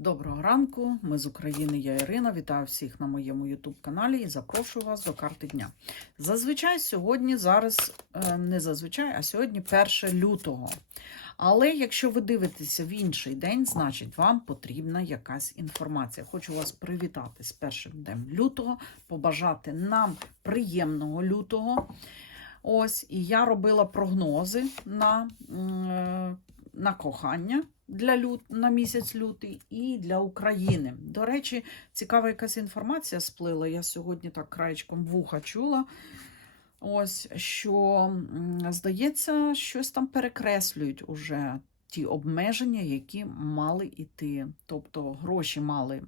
Доброго ранку, ми з України, я Ірина. Вітаю всіх на моєму YouTube-каналі і запрошую вас до карти дня. Зазвичай сьогодні, зараз, е, не зазвичай, а сьогодні 1 лютого. Але якщо ви дивитеся в інший день, значить вам потрібна якась інформація. Хочу вас привітати з першим днем лютого, побажати нам приємного лютого. Ось, і я робила прогнози на, е, на кохання для лют... на місяць лютий і для України. До речі, цікава якась інформація сплила. Я сьогодні так краєчком вуха чула. Ось що, здається, щось там перекреслюють уже ті обмеження, які мали йти. Тобто гроші мали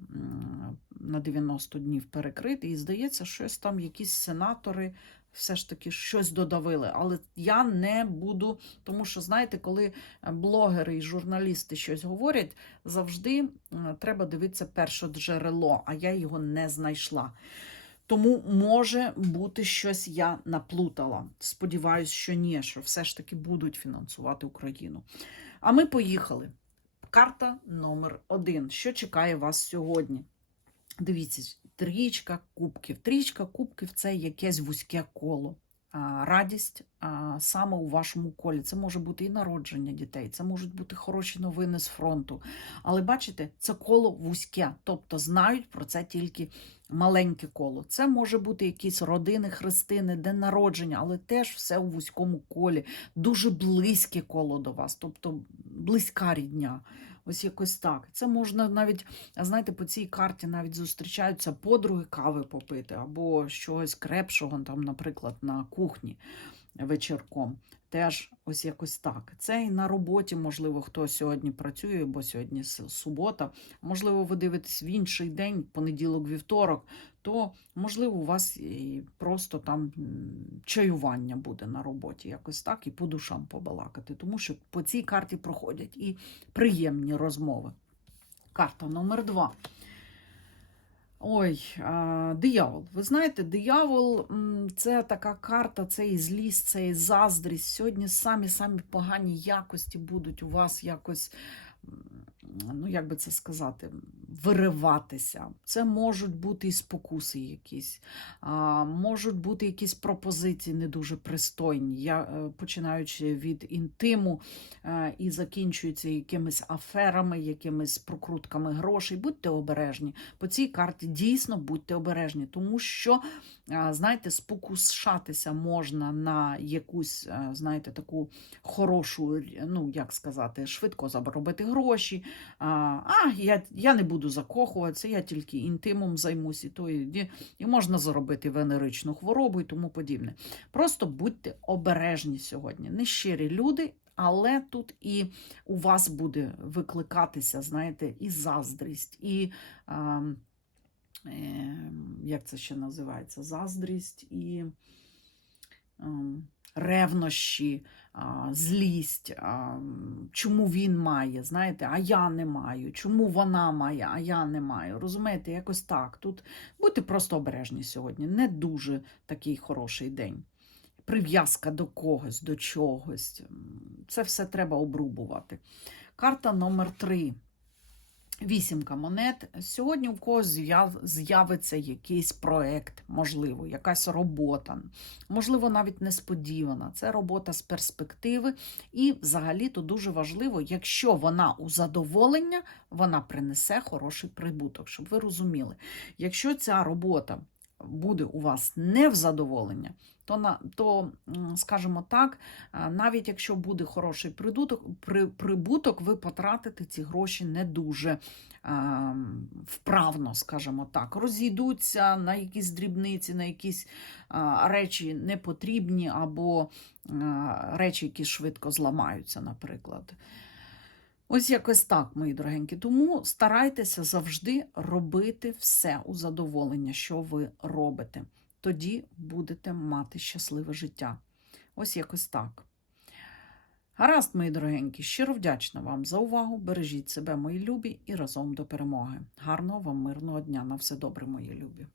на 90 днів перекрити, і здається, щось там якісь сенатори все ж таки щось додавили. Але я не буду, тому що, знаєте, коли блогери і журналісти щось говорять, завжди треба дивитися перше джерело, а я його не знайшла. Тому може бути щось я наплутала. Сподіваюсь, що ні, що все ж таки будуть фінансувати Україну. А ми поїхали. Карта номер один. Що чекає вас сьогодні? Дивіться, трічка кубків. Трічка кубків це якесь вузьке коло. Радість саме у вашому колі. Це може бути і народження дітей, це можуть бути хороші новини з фронту. Але бачите, це коло вузьке, тобто знають про це тільки маленьке коло. Це може бути якісь родини, хрестини, день народження, але теж все у вузькому колі, дуже близьке коло до вас, тобто близька рідня. Ось якось так. Це можна навіть, знаєте, по цій карті навіть зустрічаються подруги кави попити, або щось крепшого, там, наприклад, на кухні вечірком. Теж ось якось так. Це і на роботі, можливо, хто сьогодні працює, бо сьогодні субота. Можливо, ви дивитесь в інший день, понеділок, вівторок, то можливо у вас і просто там чаювання буде на роботі, якось так, і по душам побалакати. Тому що по цій карті проходять і приємні розмови. Карта номер два. Ой, диявол. Ви знаєте, диявол це така карта, це і злість, це і заздрість. Сьогодні самі самі погані якості будуть у вас якось, ну як би це сказати, вириватися. Це можуть бути і спокуси якісь, а, можуть бути якісь пропозиції не дуже пристойні. Я е, починаючи від інтиму е, і закінчуються якимись аферами, якимись прокрутками грошей. Будьте обережні. По цій карті дійсно будьте обережні, тому що, а, знаєте, спокушатися можна на якусь, знаєте, таку хорошу, ну як сказати, швидко заробити гроші. А я, я не буду закохуватися, я тільки інтимом займусь, і то і, і можна заробити венеричну хворобу і тому подібне. Просто будьте обережні сьогодні. Нещирі люди. Але тут і у вас буде викликатися, знаєте, і заздрість, і е, як це ще називається? Заздрість і ревнощі, злість, чому він має, знаєте, а я не маю, чому вона має, а я не маю. Розумієте, якось так. Тут будьте просто обережні сьогодні. Не дуже такий хороший день. Прив'язка до когось, до чогось. Це все треба обрубувати. Карта номер три. Вісімка монет. Сьогодні у когось з'явиться якийсь проект, можливо, якась робота, можливо, навіть несподівана. Це робота з перспективи. І взагалі-то дуже важливо, якщо вона у задоволення, вона принесе хороший прибуток, щоб ви розуміли. Якщо ця робота буде у вас не в задоволення, то, на, то скажімо так, навіть якщо буде хороший прибуток, при, прибуток, ви потратите ці гроші не дуже а, вправно, скажімо так, розійдуться на якісь дрібниці, на якісь а, речі непотрібні або а, речі, які швидко зламаються, наприклад. Ось якось так, мої дорогенькі. Тому старайтеся завжди робити все у задоволення, що ви робите. Тоді будете мати щасливе життя. Ось якось так. Гаразд, мої дорогенькі, щиро вдячна вам за увагу. Бережіть себе, мої любі, і разом до перемоги. Гарного вам мирного дня. На все добре, мої любі.